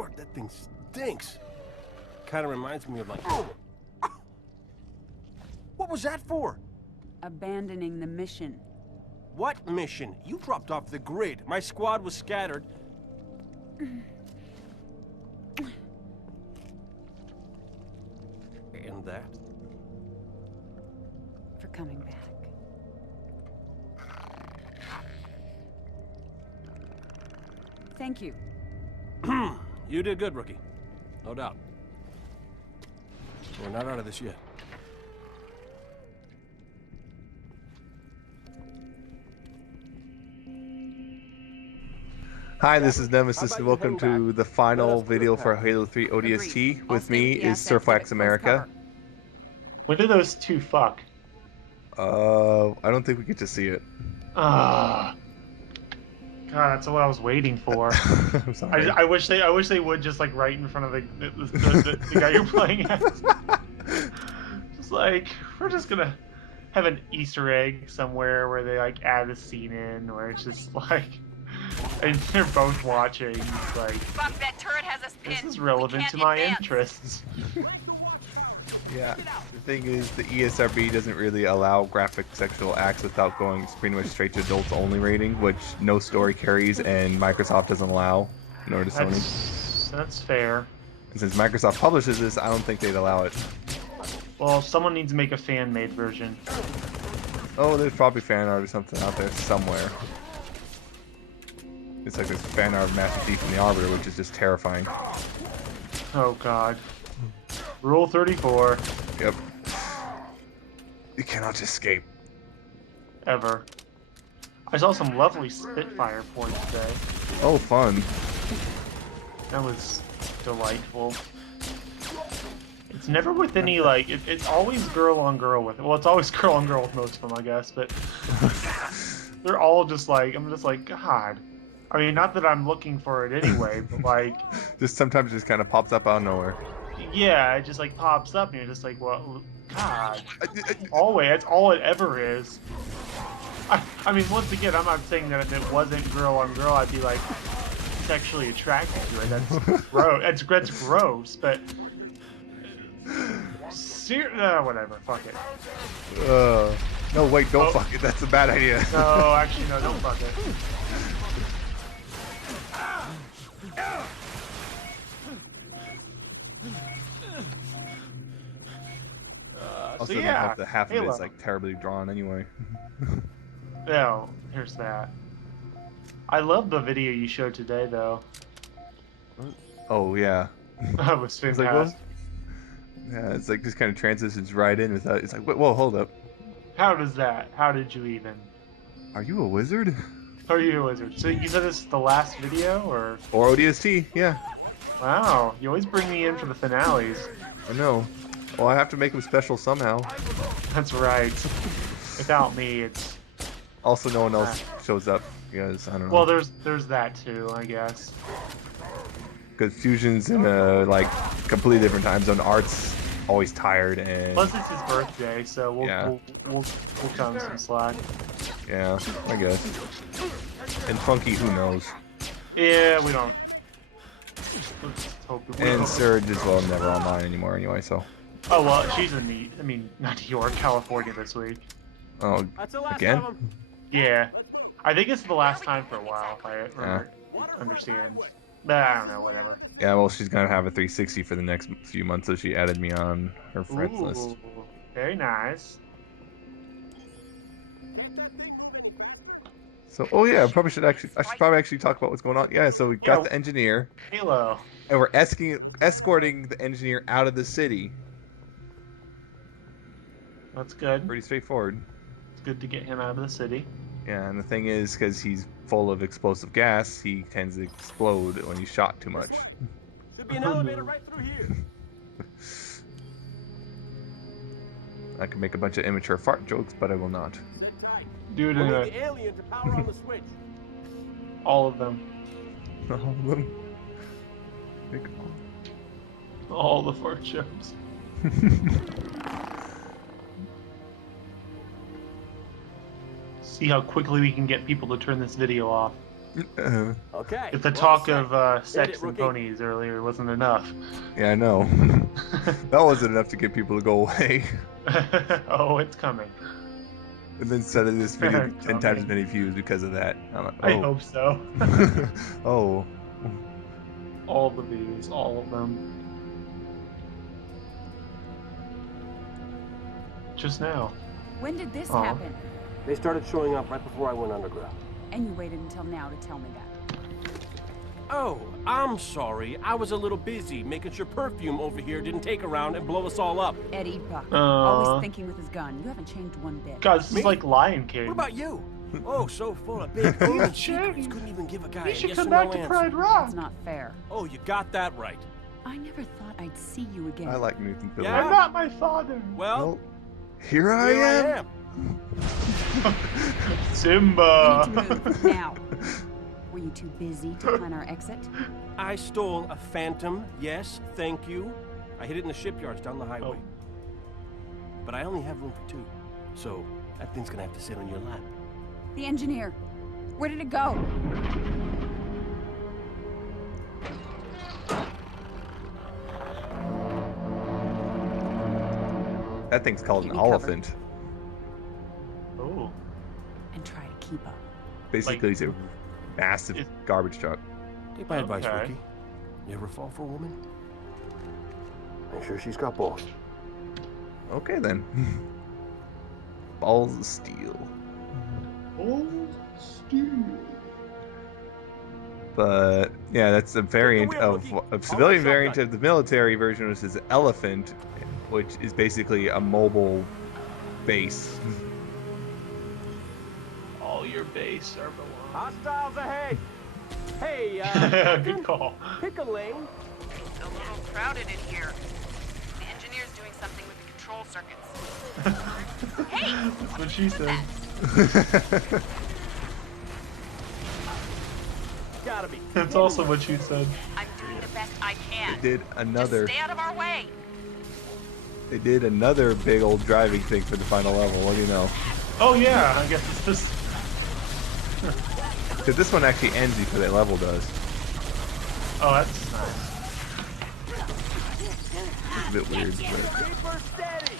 Lord, that thing stinks. Kind of reminds me of like... What was that for? Abandoning the mission. What mission? You dropped off the grid. My squad was scattered. And that? For coming back. Thank you. You did good, rookie. No doubt. We're not out of this yet. Hi, this is Nemesis, and welcome to the final video for Halo 3 ODST. With me is Surfwaxamerica. When do those two fuck? I don't think we get to see it. God, that's what I was waiting for. I'm sorry. I wish they would just like right in front of the guy you're playing as. Just like, we're just gonna have an Easter egg somewhere where they like add a scene in where it's just like, and they're both watching. It's like, fuck, that turret has us pinned. this is relevant to my interests. Yeah, the thing is, the ESRB doesn't really allow graphic sexual acts without going pretty much straight to adults only rating, which no story carries, and Microsoft doesn't allow, nor does Sony. That's fair. And since Microsoft publishes this, I don't think they'd allow it. Well, someone needs to make a fan-made version. Oh, there's probably fan art or something out there somewhere. It's like this fan art of Master Chief in the Arbiter, which is just terrifying. Oh god. Rule 34. Yep. You cannot escape. Ever. I saw some lovely Spitfire porn today. Oh, fun. That was delightful. It's never with any, like, it's always girl on girl with it. Well, it's always girl on girl with most of them, I guess, but they're all just like, I'm just like, God. I mean, not that I'm looking for it anyway, but like... Just sometimes it just kind of pops up out of nowhere. Yeah, it just like pops up and you're just like, well, God. Always, that's all it ever is. I mean, once again, I'm not saying that if it wasn't girl on girl, I'd be like sexually attracted to it. That's gross. That's gross, but whatever. Fuck it. No, wait, don't fuck it. That's a bad idea. No, actually, no, don't fuck it. Also, so I yeah, hope that half of it Halo. is like terribly drawn anyway. No, here's that. I love the video you showed today, though. Oh yeah. That was It's fantastic. like, yeah, it's like just kind of transitions right in without. It's like, whoa, hold up. How does that? How did you even? Are you a wizard? Are you a wizard? So you said this is the last video, or? Or ODST? Yeah. Wow, you always bring me in for the finales. I know. Well, I have to make them special somehow. That's right. Without me, it's... Also, no one else shows up because I don't know. Well, there's that too, I guess. Because Fusion's in a like completely different time zone. Art's always tired and. Plus, it's his birthday, so Yeah. we'll cut him some slack. Yeah, I guess. And Funky, who knows? Yeah, we don't. Let's hope we And don't. Surge is well never online anymore anyway. So. Oh well, she's in not New York, California this week. Oh, That's the last again? of 'em. Yeah, I think it's the last time for a while, if I understand. But I don't know, whatever. Yeah, well, she's gonna have a 360 for the next few months, so she added me on her friends list. Ooh, very nice. So, oh yeah, I should probably actually talk about what's going on. Yeah, so we got the engineer, Halo. and we're escorting the engineer out of the city. That's good. Pretty straightforward. It's good to get him out of the city. Yeah, and the thing is, because he's full of explosive gas, he tends to explode when he's shot too much. Should be an elevator right through here. I can make a bunch of immature fart jokes, but I will not. Dude, Only the aliens are power on the switch. all of them. All of them. All the fart jokes. See how quickly we can get people to turn this video off. Okay. If the we're all talk set. of Hit sex it, and rookie. ponies earlier wasn't enough. Yeah, I know. That wasn't enough to get people to go away. Oh, it's coming. And then suddenly this video gets 10 times as Coming. many views because of that. I'm like, I oh. hope so. Oh. All the views, all of them. Just now. When did this Aw. happen? They started showing up right before I went underground. And you waited until now to tell me that. Oh, I'm sorry. I was a little busy making sure perfume over here didn't take around and blow us all up. Eddie Buck. Aw. Always thinking with his gun. You haven't changed one bit. God, this Me? is like Lion King. What about you? Oh, so full of big old secrets. changed. Couldn't even give a guy You a should yes come or back no to answer. Pride Rock. That's not fair. Oh, you got that right. I never thought I'd see you again. I like Nathan Fillion. Yeah? I'm not my father. Well, Here I here am. I am. Simba. We need to move now. Were you too busy to plan our exit? I stole a Phantom, yes, thank you. I hid it in the shipyards down the highway. Oh. But I only have room for 2, so that thing's gonna have to sit on your lap. The engineer. Where did it go? That thing's called Keep an me covered. elephant. Oh. And try to keep up. Basically, it's a massive It- garbage truck. Take my advice, Okay. rookie. You ever fall for a woman? Make sure she's got balls. Okay then. Balls of steel. Oh, steel. But yeah, that's a variant wheel, of rookie. a civilian I'll variant shotgun. of the military version, which is Elephant, which is basically a mobile base. All your base are below. Hostiles ahead! Hey, Good call. pick a lane. It's a little crowded in here. The engineer's doing something with the control circuits. Hey! That's what she said. Gotta be. That's also what she said. I'm doing the best I can. They did another. Just stay out of our way. They did another big old driving thing for the final level. What do you know? Oh yeah, I guess it's just. Because this one actually ends before that level does. Oh, that's nice. It's a bit weird, but Keep her steady!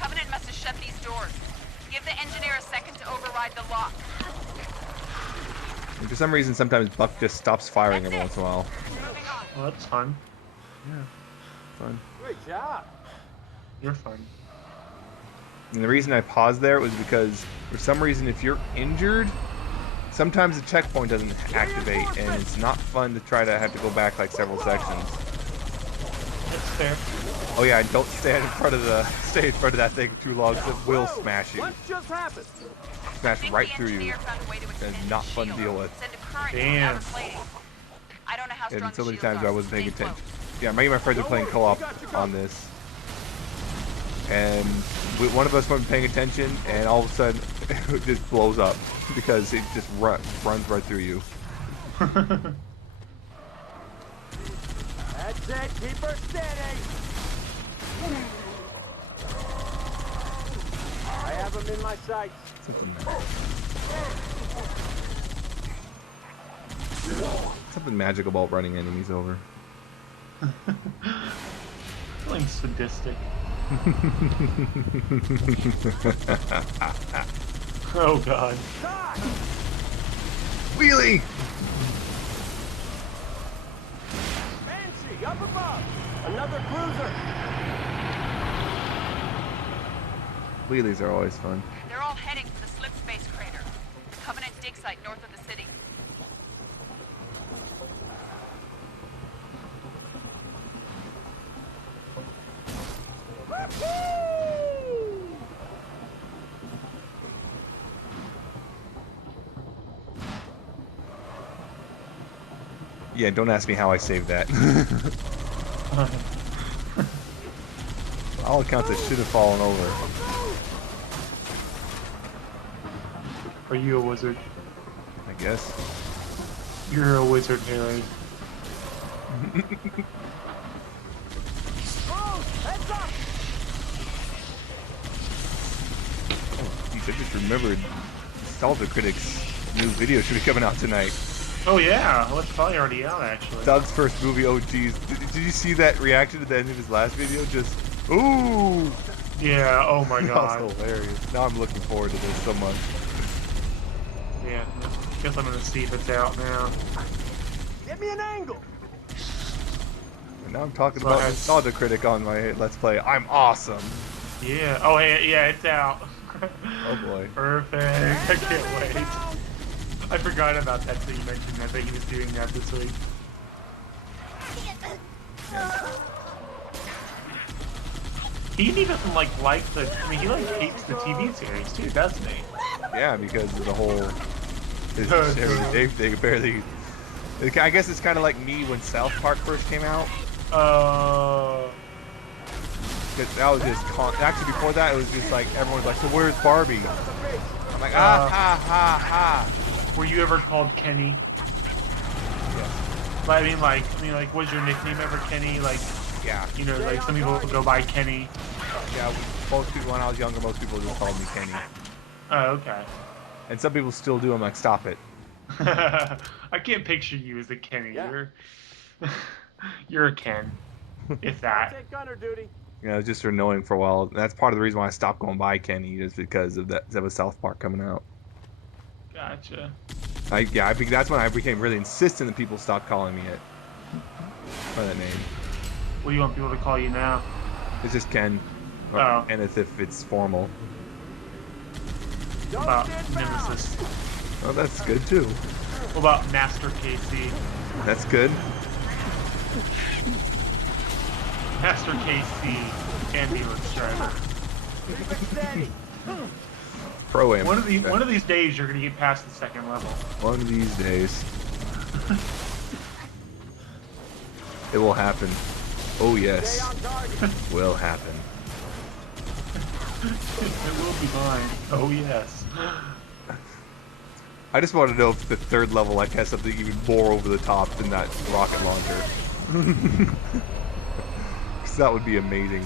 Covenant must have shut these doors. Give the engineer a second to override the lock. and for some reason, sometimes Buck just stops firing every once in a while. Moving on. Well, that's fun. Fun. Great job. You're fun. And the reason I paused there was because, for some reason, if you're injured, sometimes the checkpoint doesn't activate, and it's not fun to try to have to go back like several sections. That's fair. Oh yeah, and don't stand in front of that thing too long, 'cause it will smash you. What just happened? Smash Think right the through you. engineer found a way to extend It's the not fun to shield. deal with. Send a current Damn. outer plating. I don't know how strong And so the many shields times are, I wasn't paying stay attention. close. Yeah, me and my friends were playing co-op on this, and one of us wasn't paying attention, and all of a sudden it just blows up because it just runs right through you. That's it. Keep her steady. I have him in my sights. Something magical about running enemies over. Feeling sadistic. Oh god. Wheelie! Banshee, up above. Another cruiser. Wheelies are always fun. They're all heading for the slip space crater. Covenant dig site north of the city. Yeah, don't ask me how I saved that. All accounts, it should have fallen over. Are you a wizard? I guess. You're a wizard, Harry. Heads up. You should just remembered Salva Critics New video should be coming out tonight. Oh yeah, well, it's probably already out actually. Doug's first movie. Oh geez, did you see that reaction at the end of his last video? Just ooh. Yeah. Oh my That god. was hilarious. Now I'm looking forward to this so much. Yeah. Guess I'm gonna see if it's out now. Get me an angle. And now I'm talking So about has- Nostalgia Critic on my Let's Play. I'm awesome. Yeah. Oh hey, yeah, it's out. Oh boy. Perfect. I can't wait. I forgot about that till you mentioned that he was doing that this week. He doesn't like the. I mean, he like hates the TV series too, doesn't he? Yeah, because of the whole. They barely. I guess it's kind of like me when South Park first came out. Because that was just actually before that it was just like everyone's like, so where's Barbie? I'm like ha ha. Were you ever called Kenny? Yeah. But I mean, like, was your nickname ever Kenny? Like, Yeah. you know, like some people go by Kenny. Yeah. Most people when I was younger, most people just called me Kenny. Oh, okay. And some people still do. I'm like, stop it. I can't picture you as a Kenny. Yeah. You're a Ken, if that. Take gunner duty. Yeah, it was just annoying for a while. And that's part of the reason why I stopped going by Kenny, is because of that was South Park coming out. Gotcha. I think that's when I became really insistent that people stop calling me it by that name. What do you want people to call you now? It's just Ken. Or Oh. Kenneth if it's formal. What about Nemesis? Oh, that's good too. What about Master KC? That's good. Master KC, ambulance driver. Pro am. One of these days, you're gonna get past the second level. One of these days. It will happen. Oh yes. Will happen. It will be mine. Oh yes. I just want to know if the third level like has something even more over the top than that rocket launcher. 'Cause that would be amazing.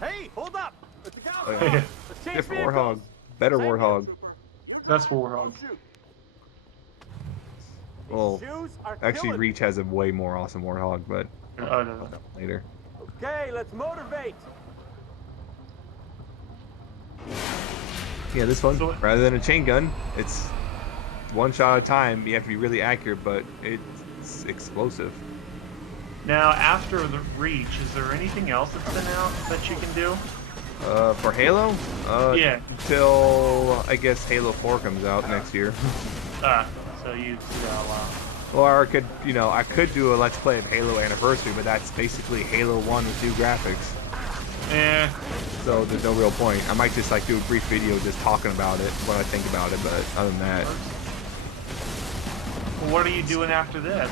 Hey, hold up! It's a Oh, gallery. yeah. Let's change Different vehicles. Warthog. Better Same here, Warthog. Trooper. That's Warthog. Shoot. Well, Shoes are actually killing Reach has a way more awesome Warthog, but Oh no. later. me. Okay, let's motivate. Yeah, this one, So- rather than a chain gun, it's one shot at a time. You have to be really accurate, but it's explosive. Now, after the Reach, is there anything else that's been out that you can do? For Halo? Yeah. Until, I guess, Halo 4 comes out next year. So you see that a lot. Or I could, I could do a Let's Play of Halo Anniversary, but that's basically Halo 1 with new graphics. Eh. So there's no real point. I might just, do a brief video just talking about it, what I think about it, but other than that. Well, what are you doing after this?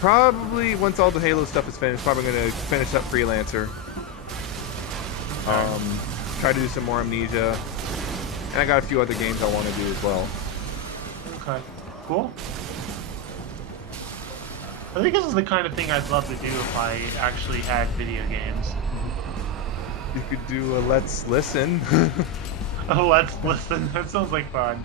Probably, once all the Halo stuff is finished, probably going to finish up Freelancer. Try to do some more Amnesia. And I got a few other games I want to do as well. Okay. Cool. I think this is the kind of thing I'd love to do if I actually had video games. You could do a Let's Listen. Oh, let's listen. That sounds like fun.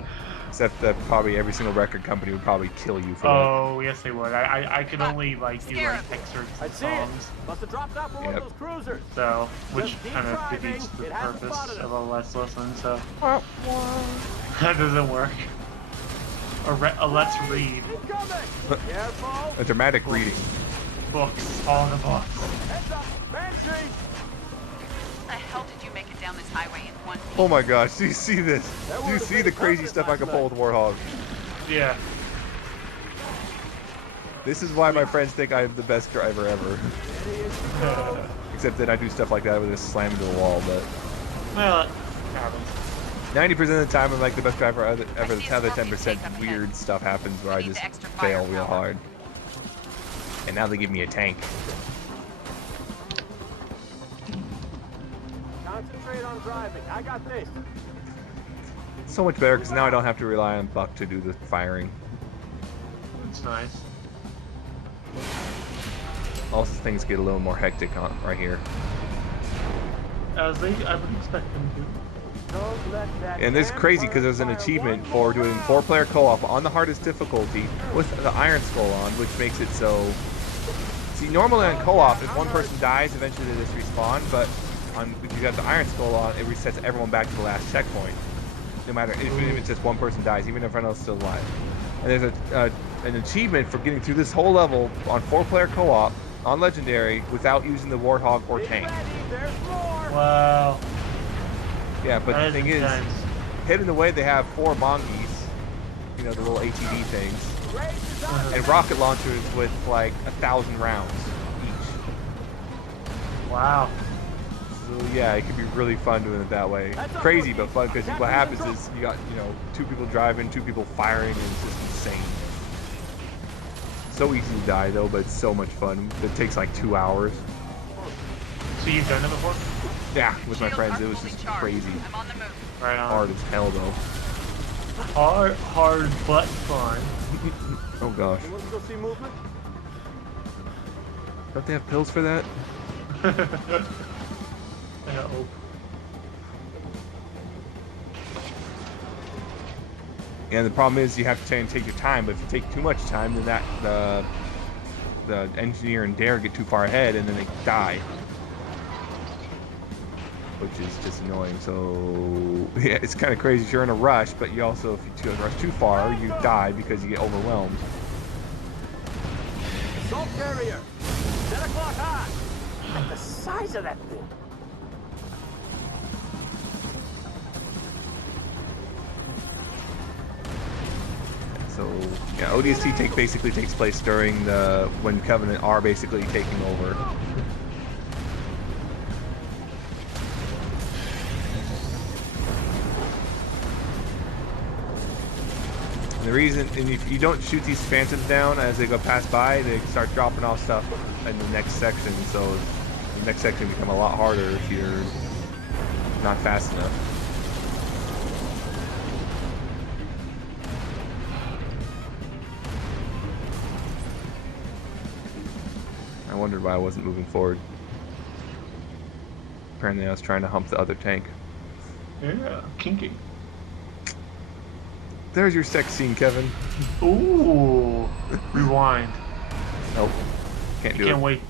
Except that probably every single record company would probably kill you for Oh, yes they would. I could only do excerpts I of see it. songs. Must have dropped out from one of those cruisers. So, which Just keep kind of driving. defeats the It hasn't purpose spotted us. of a let's listen, so that doesn't work. A let's read. Incoming! Careful! that. A dramatic reading. Books, all the books. Heads up! Banshee! How the hell did you make it down this highway in one piece? Oh my gosh, do you see this? That Do you would've see been the crazy confidence stuff I can last pull with Warthog? Yeah. This is why my friends think I'm the best driver ever. Except that I do stuff like that with just slam into the wall, but Well, it happens. 90% of the time I'm like the best driver ever. I see The other a Scorpion 10% tank up ahead. weird stuff happens where We I need just the extra fail real firepower. hard. And now they give me a tank. Concentrate on driving. I got this. It's so much better because now I don't have to rely on Buck to do the firing. It's nice. Also, things get a little more hectic right here. As I would expect them to. And this is crazy because there's an achievement for doing 4-player co-op on the hardest difficulty with the Iron Skull on, which makes it so... See, normally on co-op, if one person dies, eventually they just respawn, but if you got the Iron Skull on, it resets everyone back to the last checkpoint. No matter, even if it's just one person dies, even if everyone else is still alive. And there's an achievement for getting through this whole level on 4-player co-op on Legendary without using the Warthog or tank. Wow. Yeah, but the thing is, hidden away they have 4 Mongies, you know, the little ATV things, and rocket launchers with like 1,000 rounds each. Wow. So yeah, it could be really fun doing it that way. Crazy but fun, because what happens is you got, you know, 2 people driving, 2 people firing, and it's just insane. So easy to die though, but it's so much fun. It takes like 2 hours. So you've done it before? Yeah, with my friends, it was just crazy. I'm on the move. Right on. Hard as hell though. Hard but fun. Oh gosh. You want to go see movement? Don't they have pills for that? Uh-oh. And the problem is you have to try and take your time, but if you take too much time, then the engineer and Dare get too far ahead and then they die. Which is just annoying. So yeah, it's kind of crazy if you're in a rush, but you also, if you rush too far, you die because you get overwhelmed. Assault carrier! 10 o'clock high! Look at the size of that thing! So yeah, ODST basically takes place during when Covenant are basically taking over. And the reason, and if you don't shoot these phantoms down as they go past by, they start dropping off stuff in the next section. So the next section become a lot harder if you're not fast enough. I wondered why I wasn't moving forward. Apparently I was trying to hump the other tank. Yeah, kinky. There's your sex scene, Kevin. Ooh. Rewind. Nope. Can't do it. Can't wait.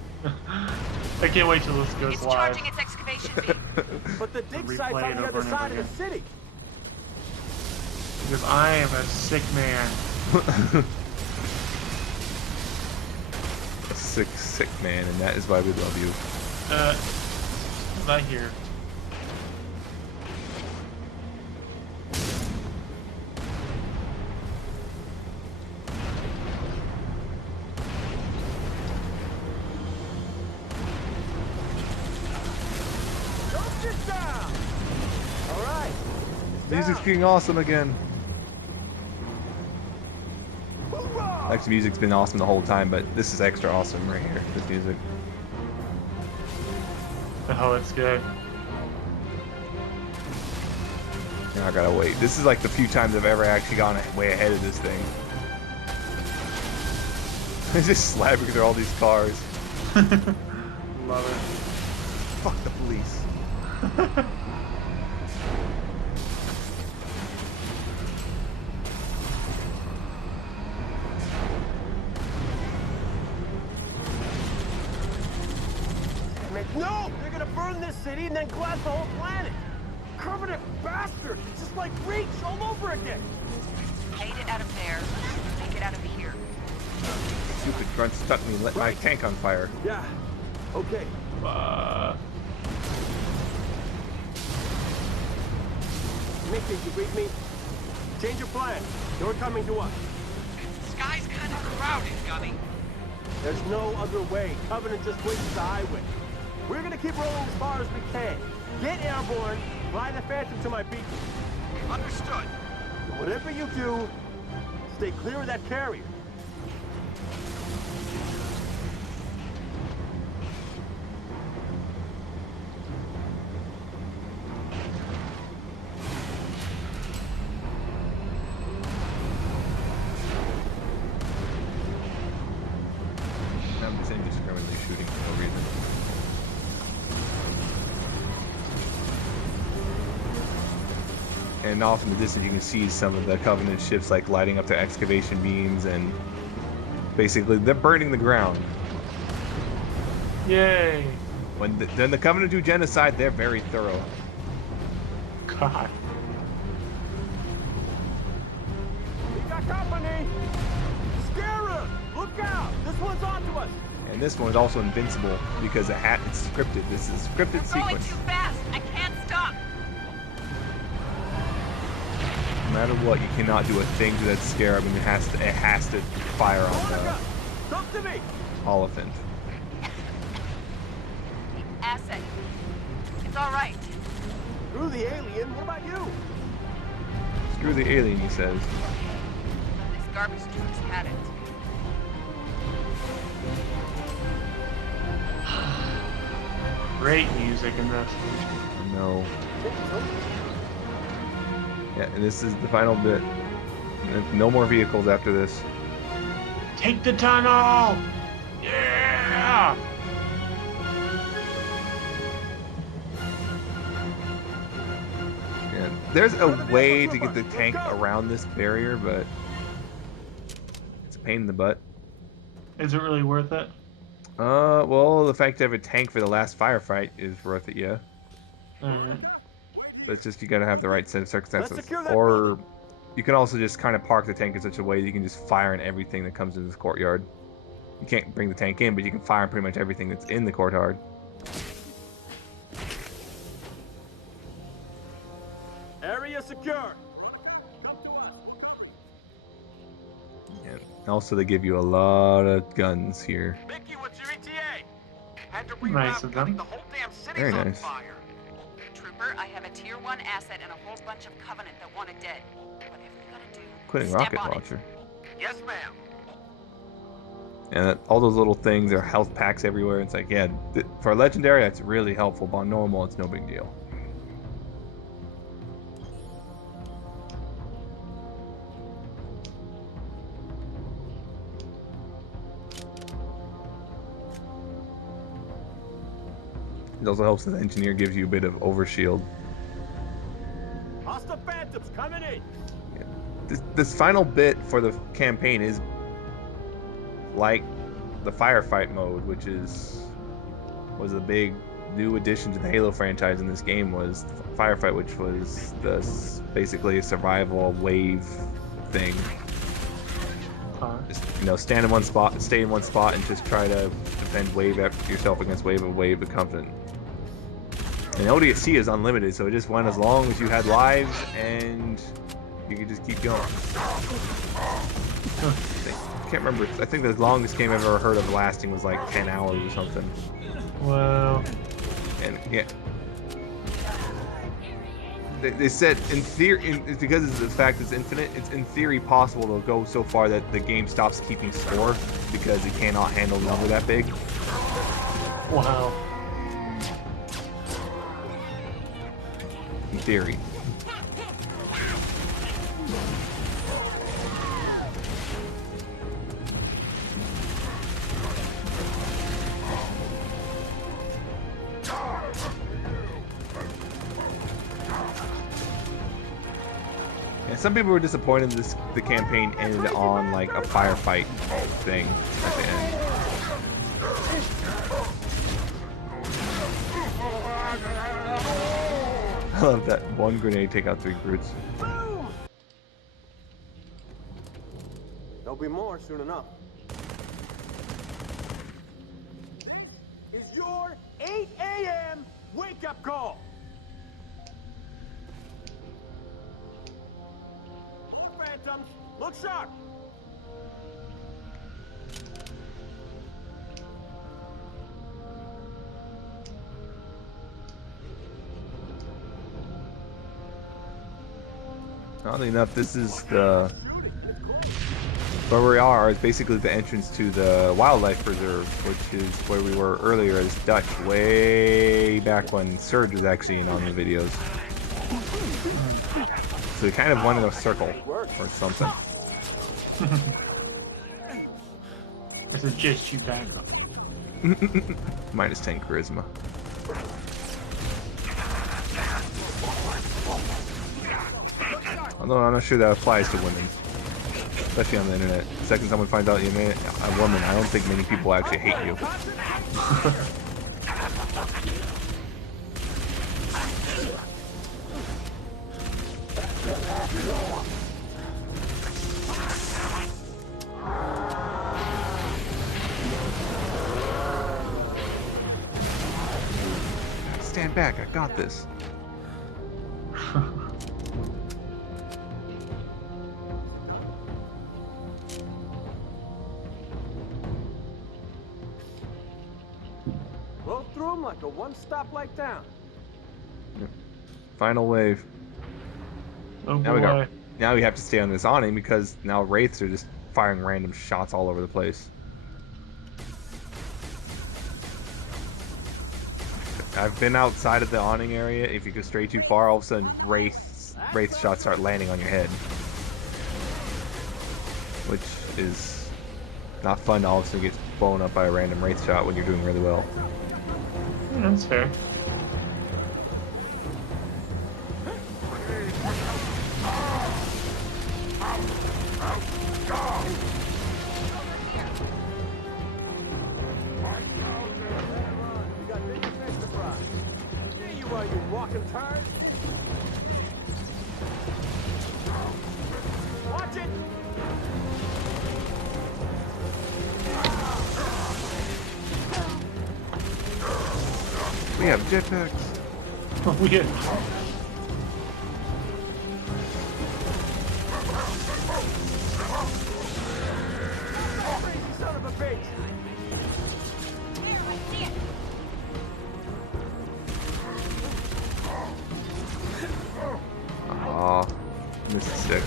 I can't wait till this goes It's live. charging its excavation fee. But the dig Replay site's on it the over other and side over of the city. Because I am a sick man. A sick, sick man, and that is why we love you. Right here. Don't get down! Alright. Music's getting awesome again. Actually, music's been awesome the whole time, but this is extra awesome right here, this music. Oh, it's good. Now I gotta wait. This is like the few times I've ever actually gone way ahead of this thing. It's just slapping through all these cars. Love it. Fuck the police. No! They're gonna burn this city and then glass the whole planet! Covenant bastard! It's just like Reach all over again! Hate it out of there. Take it out of here. Stupid grunt stuck me and lit my tank on fire. Yeah. Okay. Mickey, you read me? Change your plan. You're coming to us. Sky's kind of crowded, Gummy. There's no other way. Covenant just wastes the highway. We're gonna keep rolling as far as we can. Get airborne, fly the Phantom to my beacon. Understood. Whatever you do, stay clear of that carrier. I'm just indiscriminately shooting for no reason. and off in the distance you can see some of the Covenant ships like lighting up their excavation beams, and basically they're burning the ground. Yay! When the Covenant do genocide, they're very thorough. God. We got company! Scarab! Look out! This one's onto us! And this one is also invincible because it's scripted. This is a scripted You're going sequence. too fast. I can't stop. No matter what, you cannot do a thing to that Scarab, and it has to fire on Monica! Come to me! the Oliphant. The asset. It's all right. Screw the alien, what about you? Screw the alien, he says. This garbage truck's had it. Great music in this. No. Yeah, and this is the final bit. No more vehicles after this. Take the tunnel! Yeah! Yeah, there's a way to get the tank around this barrier, but it's a pain in the butt. Is it really worth it? Well, the fact to have a tank for the last firefight is worth it, yeah. Alright. But it's just you gotta have the right set of circumstances. Let's secure that Or you can also just kind of park the tank in such a way that you can just fire in everything that comes into this courtyard. You can't bring the tank in, but you can fire on pretty much everything that's in the courtyard. Area secure! Come to us! And also they give you a lot of guns here. Mickey, what's your ETA? Had to Nice of them. the whole damn city's Very on nice. fire. Trooper, I have a tier 1 asset and a whole bunch of Covenant that want it dead. Whatever you gotta do, Including step rocket on it. launcher. Yes, ma'am. And all those little things are health packs everywhere. It's like, yeah, for a legendary, that's really helpful. But on normal, it's no big deal. It also helps that the engineer gives you a bit of overshield. Hostile phantoms coming in! This final bit for the campaign is like the firefight mode, which was a big new addition to the Halo franchise in this game, was firefight, which was basically a survival wave thing. Just, stay in one spot and just try to defend wave after yourself against wave of Covenant. And ODST is unlimited, so it just went as long as you had lives, and you could just keep going. I can't remember. I think the longest game I've ever heard of lasting was like 10 hours or something. Wow. And yeah, they said in theory, because of the fact it's infinite, it's in theory possible to go so far that the game stops keeping score because it cannot handle a number that big. Wow. In theory. And some people were disappointed the campaign ended on like a firefight thing at the end. I love that one grenade take out 3 brutes. Boom! There'll be more soon enough. This is your 8 a.m. wake-up call! Phantoms, look sharp! Oddly enough, this is the... Where we are is basically the entrance to the wildlife preserve, which is where we were earlier as Dutch, way back when Surge was actually in on the videos. So we kind of went in a circle, or something. This is just you back up. Minus 10 charisma. Although I'm not sure that applies to women, especially on the internet. The second someone finds out you're a woman, I don't think many people actually hate you. Stand back, I got this. Roll through them like a one-stop light down. Final wave. Oh Now boy. now we have to stay on this awning because now wraiths are just firing random shots all over the place. I've been outside of the awning area. If you go stray too far, all of a sudden wraith shots start landing on your head, which is not fun to all of a sudden get blown up by a random wraith shot when you're doing really well. Yeah, that's fair. You got big fish to fry. There you are, you walking turd. Watch it! We have jetpacks. Weird. Crazy son of a bitch! Aw, missed the stick.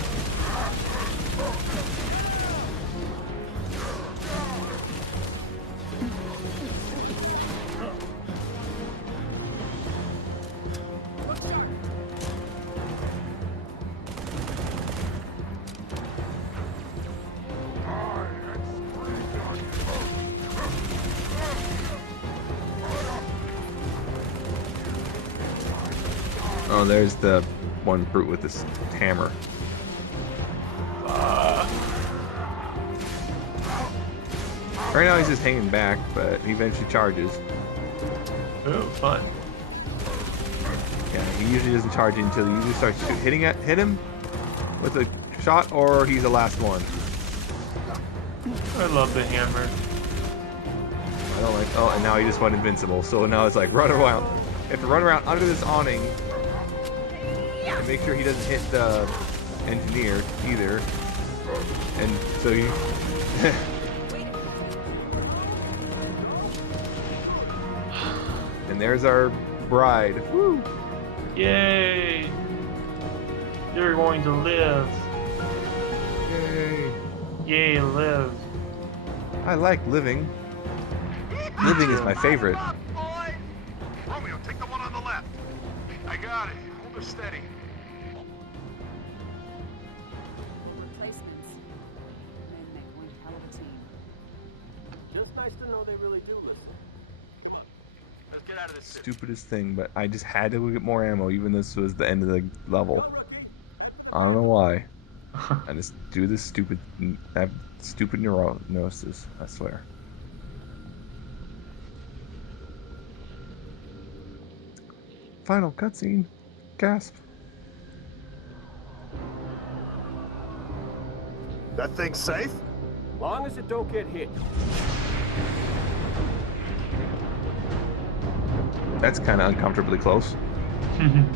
Oh, there's the one brute with this hammer. Right now he's just hanging back, but he eventually charges. Oh, fun. Yeah, he usually doesn't charge until he usually starts hit him with a shot, or he's the last one. I love the hammer. I don't like. Oh, and now he just went invincible. So now it's like run around. You have to run around under this awning and make sure he doesn't hit the engineer either. And so you. And there's our bride. Woo! Yay! You're going to live. Yay! Yay, live. I like living. Living is my favorite. Boy! Romeo, take the one on the left. I got it. Hold her steady. Replacements. Men make one hell of a team. Just nice to know they really do listen. Come on, let's get out of this. Stupidest thing, but I just had to get more ammo, even though this was the end of the level. I don't know why. I just do this stupid, I have stupid neurosis, I swear. Final cutscene. Gasp. That thing's safe? Long as it don't get hit. That's kind of uncomfortably close. Come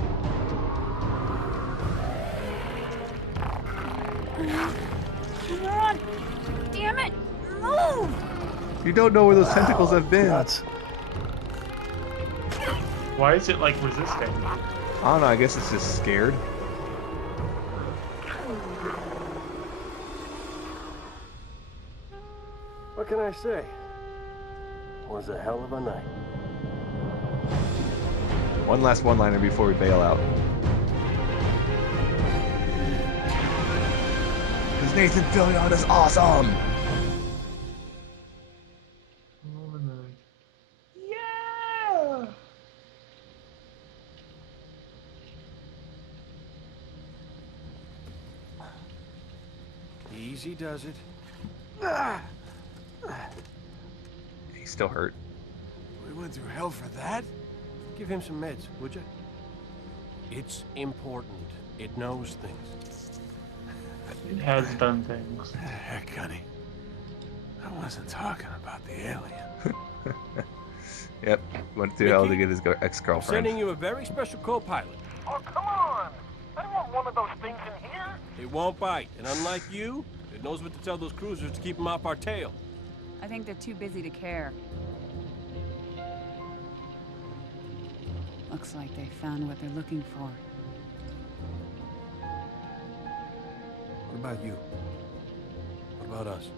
on! Damn it! Move! You don't know where those tentacles have been. Nuts. Why is it like resisting? I don't know, I guess it's just scared. What can I say? Was a hell of a night. One last one-liner before we bail out. Because Nathan Fillion is awesome! Yeah! Easy does it. He's still hurt. We went through hell for that? Give him some meds, would you? It's important. It knows things. It has done things. Heck, Gunny. I wasn't talking about the alien. Yep, went through hell to get his ex-girlfriend. Sending you a very special co-pilot. Oh, come on! I don't want one of those things in here. It won't bite, and unlike you, it knows what to tell those cruisers to keep them off our tail. I think they're too busy to care. Looks like they found what they're looking for. What about you? What about us?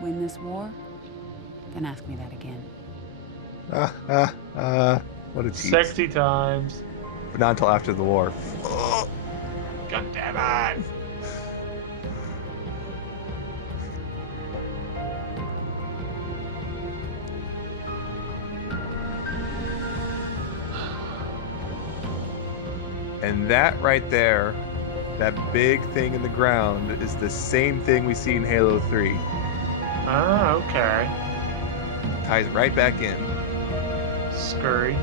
Win this war? Then ask me that again. What a tease. Sexy times. But not until after the war. God damn it! And that right there, that big thing in the ground, is the same thing we see in Halo 3. Ah, okay. Ties right back in. Scurry.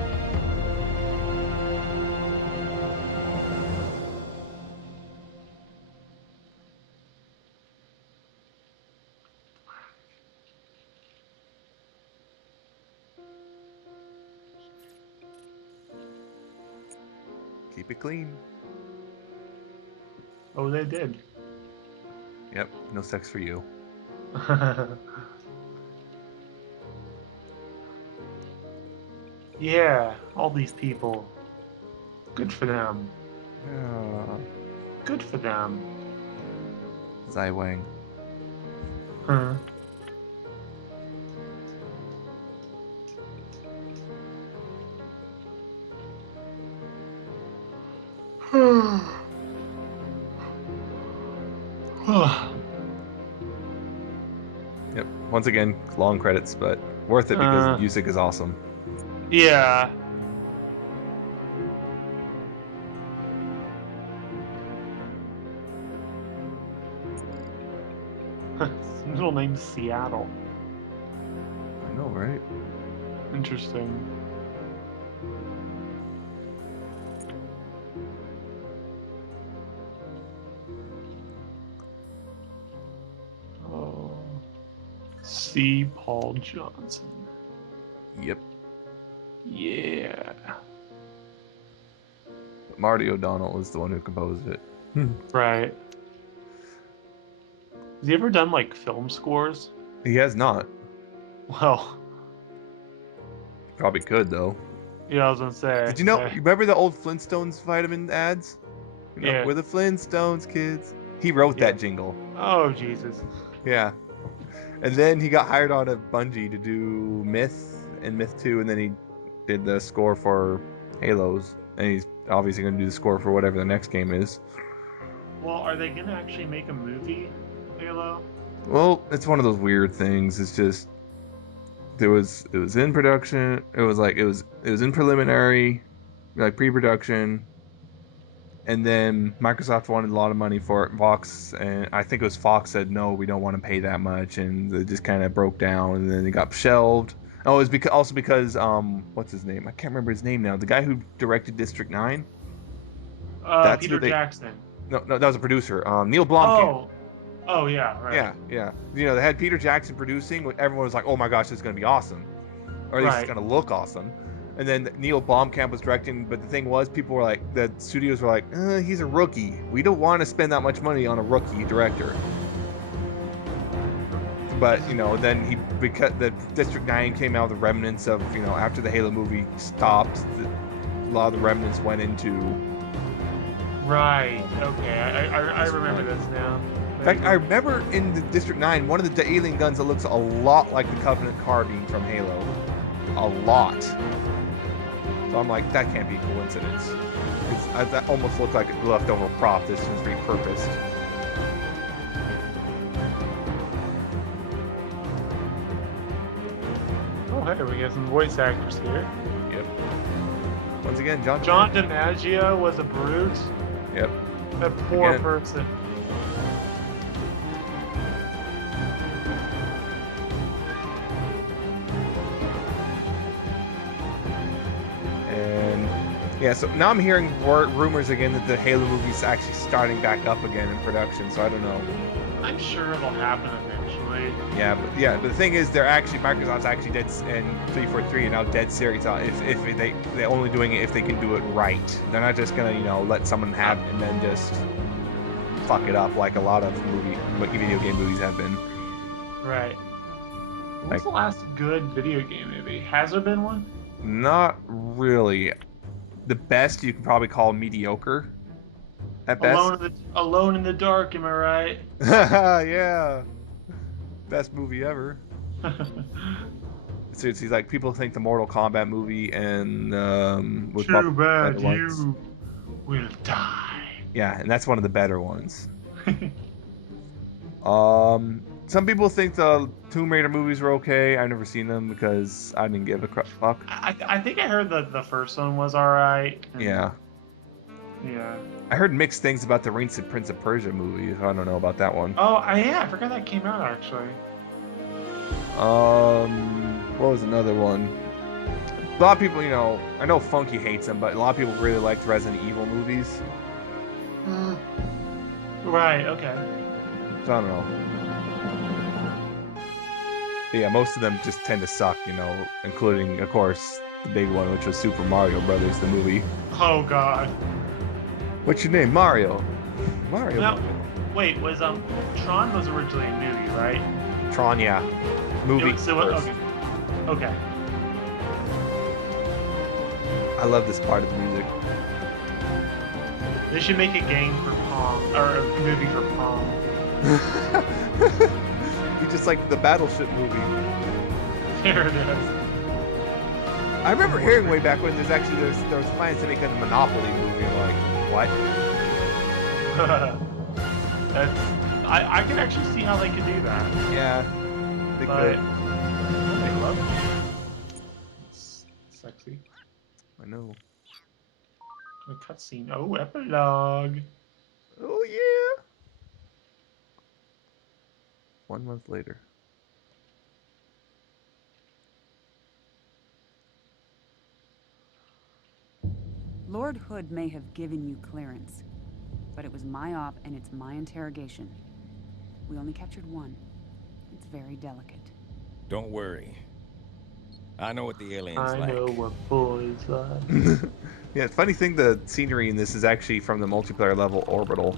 Keep it clean. Oh, they did. Yep, no sex for you. Yeah, all these people. Good for them. Yeah. Good for them. Zai Wang. Huh. Yep, once again, long credits, but worth it because the music is awesome. Yeah. His middle name's Seattle. I know, right? Interesting. Oh. C. Paul Johnson. Yep. Yeah. But Marty O'Donnell is the one who composed it. Right. Has he ever done like film scores? He has not. Well, Probably could, though. yeah, I was gonna say. Did you know? You remember the old Flintstones vitamin ads? You know, Yeah. we're the Flintstones kids. He wrote that jingle. Oh Jesus. Yeah. And then he got hired on at Bungie to do Myth and Myth 2, and then he did the score for Halos. And he's obviously going to do the score for whatever the next game is. Well, are they gonna actually make a movie, Halo? Well, it's one of those weird things. It's just it was in production. It was in preliminary, like pre-production. And then Microsoft wanted a lot of money for it. Fox, and I think it was Fox, said no, we don't want to pay that much, and it just kind of broke down, and then it got shelved. Oh, it was because what's his name? I can't remember his name now. The guy who directed District 9. That's Peter who they- Jackson. No, that was a producer. Neil Blomkamp. Oh yeah, right. Yeah. You know, they had Peter Jackson producing. Everyone was like, "Oh my gosh, this is gonna be awesome," or at least it's Right. gonna look awesome. And then Neil Blomkamp was directing, but the thing was, people were like, the studios were like, he's a rookie. We don't want to spend that much money on a rookie director. But, you know, then because the District 9 came out, the remnants of, you know, after the Halo movie stopped, a lot of the remnants went into... Right. Okay. I remember this now. In fact, I remember in the District 9, one of the alien guns that looks a lot like the Covenant carbine from Halo. A lot. So I'm like, that can't be a coincidence. That almost looked like a leftover prop. This was repurposed. Oh, hey, we got some voice actors here. Yep. Once again, John DiMaggio was a brute. Yep. That poor Again. person. And yeah, so now I'm hearing rumors again that the Halo movie's actually starting back up again in production. So I don't know. I'm sure it'll happen eventually. But the thing is, Microsoft's actually dead, and 343 are now dead serious. If they're only doing it if they can do it right. They're not just gonna let someone have it and then just fuck it up like a lot of video game movies have been. Right. What's the last good video game movie? Has there been one? Not really. The best you can probably call mediocre. At best. Alone in the Dark, am I right? Yeah. Best movie ever. Seriously, like people think the Mortal Kombat movie and was Too bad ones. you will die. Yeah, and that's one of the better ones. Some people think the Tomb Raider movies were okay. I've never seen them because I didn't give a fuck. I think I heard the first one was alright. Yeah. Yeah. I heard mixed things about the recent Prince of Persia movie. I don't know about that one. Oh, yeah, I forgot that came out actually. What was another one? A lot of people, I know Funky hates them, but a lot of people really liked Resident Evil movies. Right, okay. So I don't know. But yeah, most of them just tend to suck, including, of course, the big one, which was Super Mario Brothers, the movie. Oh, God. What's your name? Mario. Mario. Now, wait, Tron was originally a movie, right? Tron, yeah. Movie. Okay. I love this part of the music. They should make a game for Pong, or a movie for Pong. You just like the Battleship movie. There it is. I remember hearing way back when there was plans to make a Monopoly movie. I'm like, what? I can actually see how they could do that. Yeah, they But could. they love it. It's sexy. I know. A cutscene. Oh, epilogue. Oh yeah. 1 month later. Lord Hood may have given you clearance, but it was my op and it's my interrogation. We only captured one. It's very delicate. Don't worry. I know what the aliens I like. know what boys like. Yeah, funny thing, the scenery in this is actually from the multiplayer level Orbital.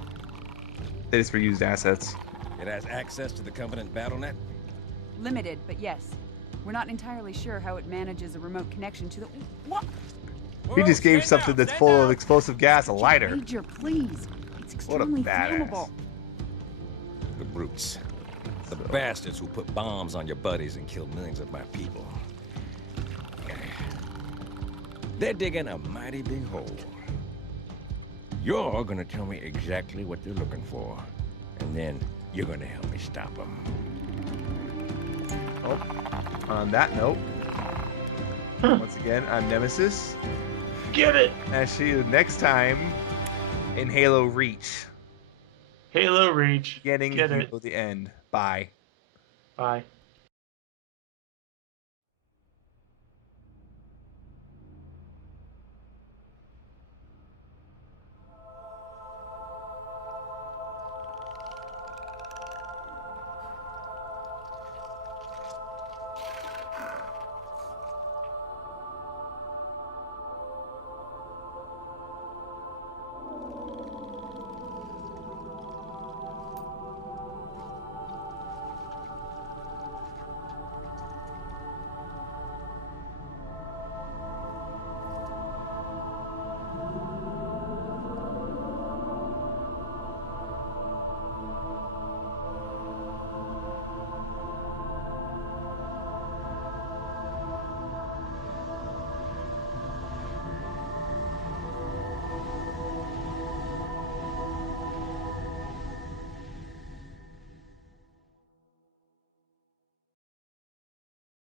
They just reused assets. It has access to the Covenant BattleNet? Limited, but yes. We're not entirely sure how it manages a remote connection to the... What? He just gave something that's full of explosive gas a lighter. Major, please. It's What a extremely badass. flammable. The brutes. The bastards who put bombs on your buddies and kill millions of my people. They're digging a mighty big hole. You're gonna tell me exactly what they're looking for, and then you're gonna help me stop them. Oh, on that note, once again, I'm Nemesis. Get it! And I'll see you next time in Halo Reach. Halo Reach. Getting Get you it. to the end. Bye. Bye.